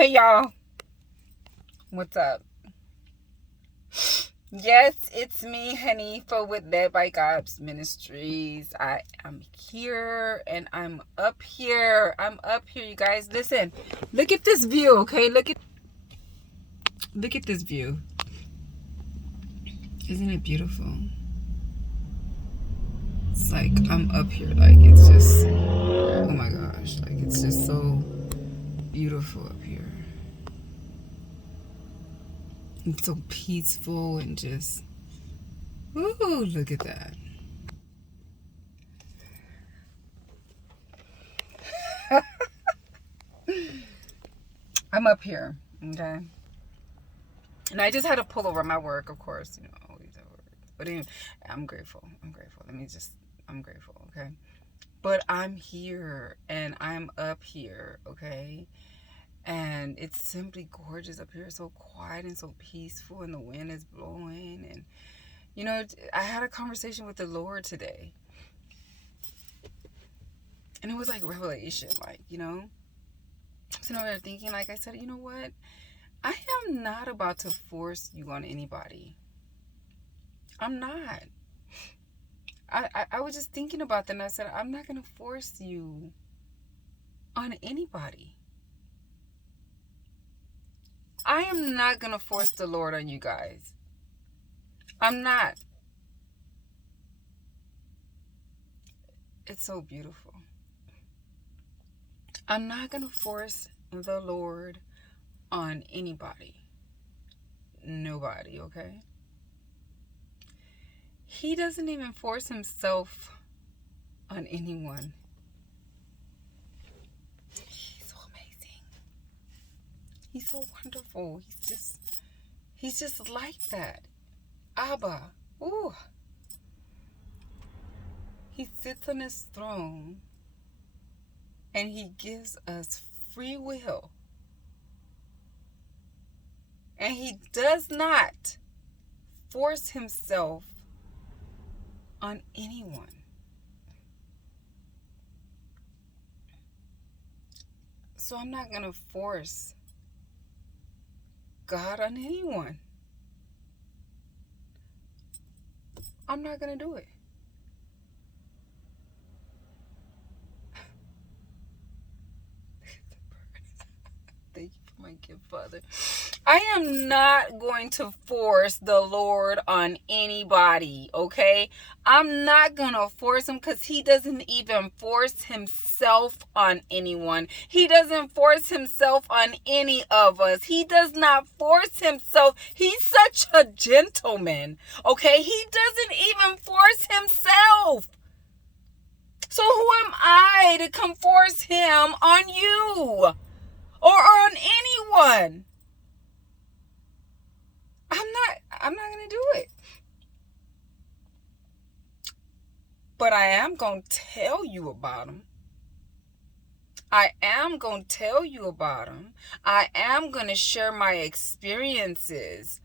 Hey y'all, what's up? Yes, it's me, Hanifa with Led by God's Ministries. I am here and I'm up here. You guys. Listen, look at this view, okay? Look at this view. Isn't it beautiful? It's like I'm up here, like it's just, oh my gosh, like it's just so beautiful up here. It's so peaceful and just, ooh, look at that. I'm up here, okay? And I just had to pull over my work, of course, always at work. But anyway, I'm grateful. I'm grateful, okay? But I'm here and I'm up here, okay? And it's simply gorgeous up here. It's so quiet and so peaceful, and the wind is blowing. And, I had a conversation with the Lord today. And it was like revelation, So now they're thinking, like I said, you know what? I am not about to force you on anybody. I'm not. I was just thinking about that, and I said, I'm not going to force you on anybody. I am not going to force the Lord on you guys. I'm not. It's so beautiful. I'm not going to force the Lord on anybody. Nobody, okay? He doesn't even force himself on anyone. He's so amazing. He's so wonderful. He's just like that. Abba. Ooh. He sits on his throne and he gives us free will. And he does not force himself on anyone. So I'm not going to force God on anyone. I'm not going to do it. Thank you for my gift, Father. I am not going to force the Lord on anybody, okay? I'm not going to force him, because he doesn't even force himself on anyone. He doesn't force himself on any of us. He does not force himself. He's such a gentleman, okay? He doesn't even force himself. So who am I to come force him on you or on anyone? I'm not going to do it. But I am going to tell you about him. I am going to tell you about him. I am going to share my experiences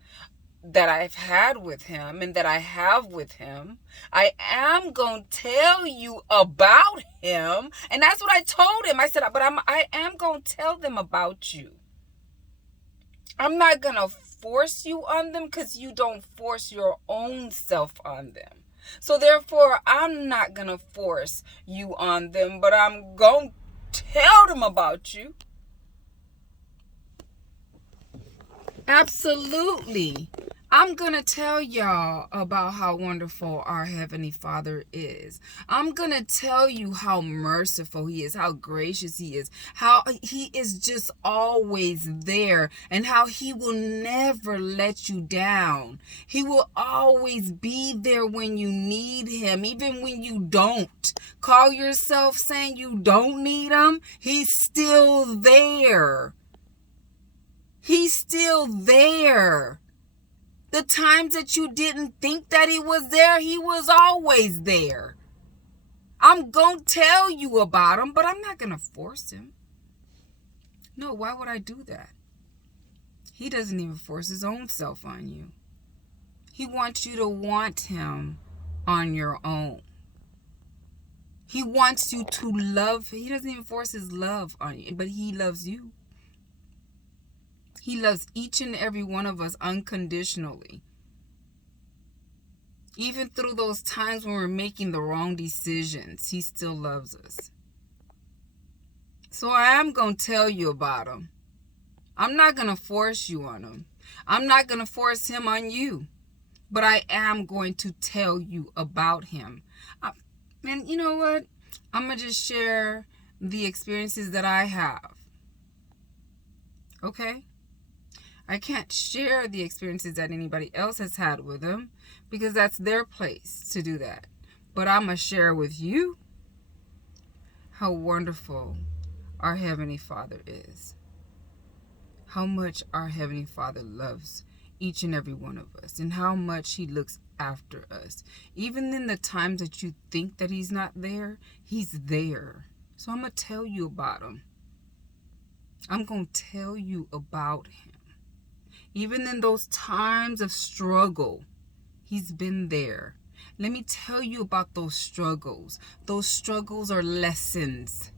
that I've had with him and that I have with him. I am going to tell you about him. And that's what I told him. I said, but I am going to tell them about you. I'm not going to force you on them, because you don't force your own self on them. So therefore, I'm not going to force you on them, but I'm going to tell them about you. Absolutely. I'm going to tell y'all about how wonderful our Heavenly Father is. I'm going to tell you how merciful he is, how gracious he is, how he is just always there, and how he will never let you down. He will always be there when you need him, even when you don't. Call yourself saying you don't need him, he's still there. He's still there. The times that you didn't think that he was there, he was always there. I'm going to tell you about him, but I'm not going to force him. No, why would I do that? He doesn't even force his own self on you. He wants you to want him on your own. He wants you to love. He doesn't even force his love on you, but he loves you. He loves each and every one of us unconditionally. Even through those times when we're making the wrong decisions, he still loves us. So I am going to tell you about him. I'm not going to force you on him. I'm not going to force him on you. But I am going to tell you about him. And you know what? I'm going to just share the experiences that I have. Okay? I can't share the experiences that anybody else has had with him because that's their place to do that. But I'm going to share with you how wonderful our Heavenly Father is. How much our Heavenly Father loves each and every one of us, and how much he looks after us. Even in the times that you think that he's not there, he's there. So I'm going to tell you about him. I'm going to tell you about him. Even in those times of struggle, he's been there. Let me tell you about those struggles. Those struggles are lessons.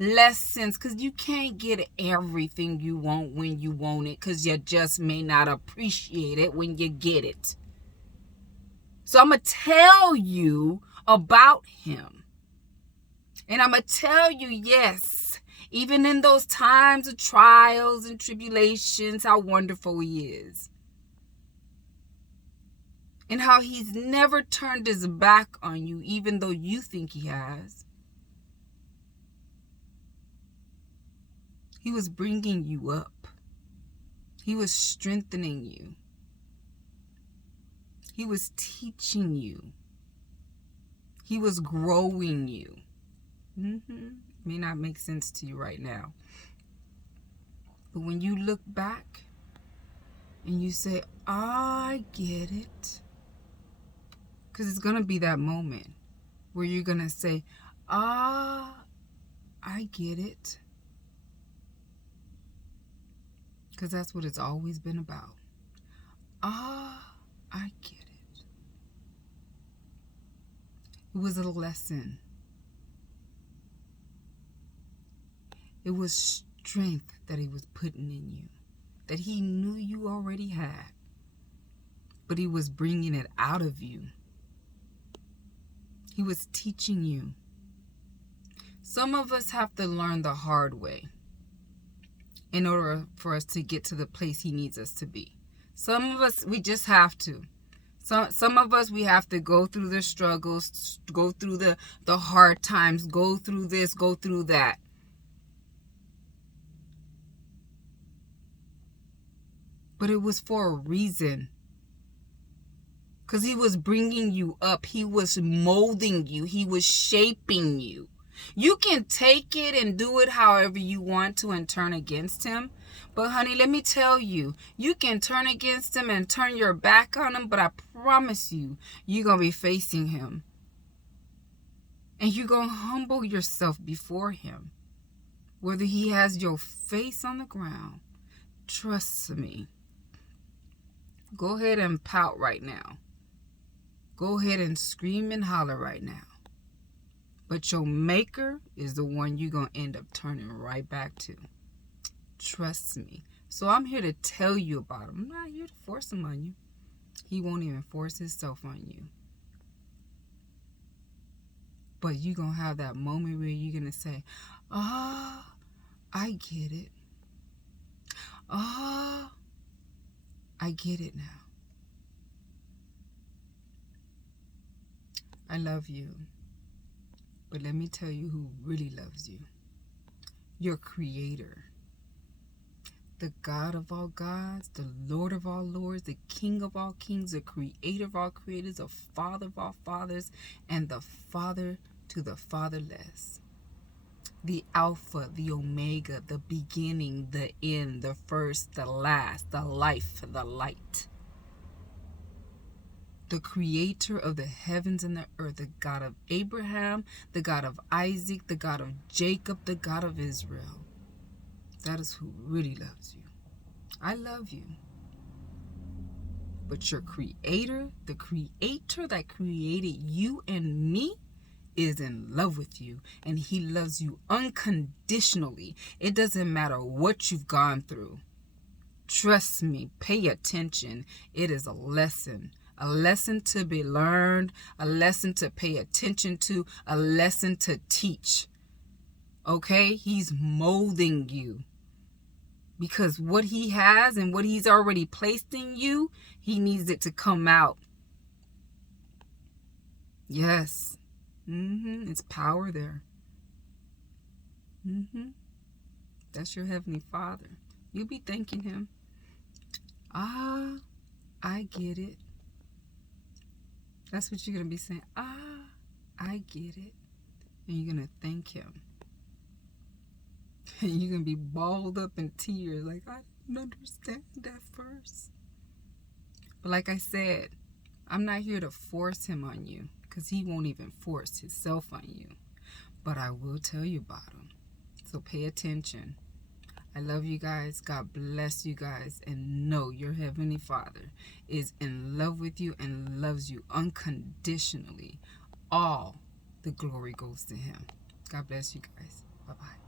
Lessons, because you can't get everything you want when you want it, because you just may not appreciate it when you get it. So I'm going to tell you about him. And I'm going to tell you, yes, even in those times of trials and tribulations, how wonderful he is. And how he's never turned his back on you, even though you think he has. He was bringing you up. He was strengthening you. He was teaching you. He was growing you. May not make sense to you right now. But when you look back and you say, I get it. Because it's going to be that moment where you're going to say, I get it. Because that's what it's always been about. I get it. It was a lesson. It was strength that he was putting in you, that he knew you already had, but he was bringing it out of you. He was teaching you. Some of us have to learn the hard way in order for us to get to the place he needs us to be. Some of us, we just have to. Some of us, we have to go through the struggles, go through the hard times, go through this, go through that. But it was for a reason. Because he was bringing you up. He was molding you. He was shaping you. You can take it and do it however you want to and turn against him. But honey, let me tell you, you can turn against him and turn your back on him, but I promise you, you're going to be facing him. And you're going to humble yourself before him. Whether he has your face on the ground, trust me. Go ahead and pout right now. Go ahead and scream and holler right now. But your maker is the one you're going to end up turning right back to. Trust me. So I'm here to tell you about him. I'm not here to force him on you. He won't even force himself on you. But you're going to have that moment where you're going to say, I get it. I get it now. I love you. But let me tell you who really loves you. Your Creator. The God of all gods, the Lord of all lords, the King of all kings, the Creator of all creators, the Father of all fathers, and the Father to the fatherless. The Alpha, the Omega, the beginning, the end, the first, the last, the life, the light. The Creator of the heavens and the earth, the God of Abraham, the God of Isaac, the God of Jacob, the God of Israel. That is who really loves you. I love you. But your Creator, the Creator that created you and me, is in love with you. And he loves you unconditionally. It doesn't matter what you've gone through. Trust me, pay attention. It is a lesson to be learned, a lesson to pay attention to, a lesson to teach. Okay? He's molding you. Because what he has and what he's already placed in you, he needs it to come out. Yes. It's power there. That's your Heavenly Father. You'll be thanking him. Ah, I get it. That's what you're going to be saying. Ah, I get it. And you're going to thank him. And you're going to be balled up in tears. Like, I didn't understand that first. But like I said, I'm not here to force him on you. Because he won't even force himself on you. But I will tell you about him. So pay attention. I love you guys. God bless you guys. And know your Heavenly Father is in love with you and loves you unconditionally. All the glory goes to him. God bless you guys. Bye-bye.